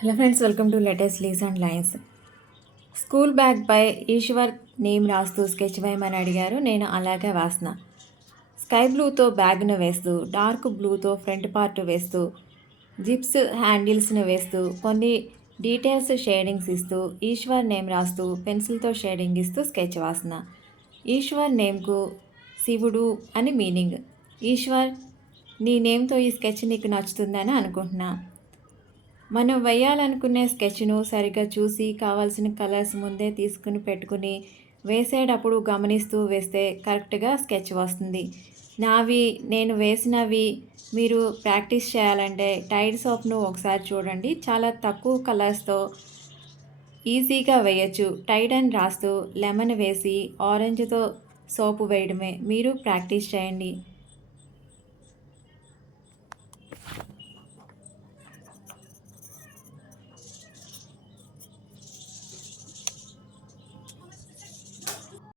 Hello friends, welcome to latest lease and lines. School bag పై Ishwar name రాస్తూ sketch వేయమని అడిగారు. నేను అలాగే వేస్తున్నా. స్కై బ్లూతో బ్యాగ్ను వేస్తూ, డార్క్ బ్లూతో ఫ్రంట్ పార్ట్ వేస్తూ, జిప్స్ హ్యాండిల్స్ను వేస్తూ, కొన్ని డీటెయిల్స్ షేడింగ్స్ ఇస్తూ, ఈశ్వర్ నేమ్ రాస్తూ పెన్సిల్తో షేడింగ్ ఇస్తూ స్కెచ్ వేస్తున్నా. ఈశ్వర్ నేమ్కు శివుడు అని మీనింగ్. ఈశ్వర్, నీ నేమ్తో ఈ స్కెచ్ నీకు నచ్చుతుందని అనుకుంటున్నా. మనం వేయాలనుకునే స్కెచ్ను సరిగ్గా చూసి కావాల్సిన కలర్స్ ముందే తీసుకుని పెట్టుకుని వేసేటప్పుడు గమనిస్తూ వేస్తే కరెక్ట్గా స్కెచ్ వస్తుంది. నావి నేను వేసినవి మీరు ప్రాక్టీస్ చేయాలంటే టైడ్ సోప్ను ఒకసారి చూడండి. చాలా తక్కువ కలర్స్తో ఈజీగా వేయచ్చు. టైడ్ అని రాస్తూ లెమన్ వేసి ఆరెంజ్తో సోపు వేయడమే. మీరు ప్రాక్టీస్ చేయండి.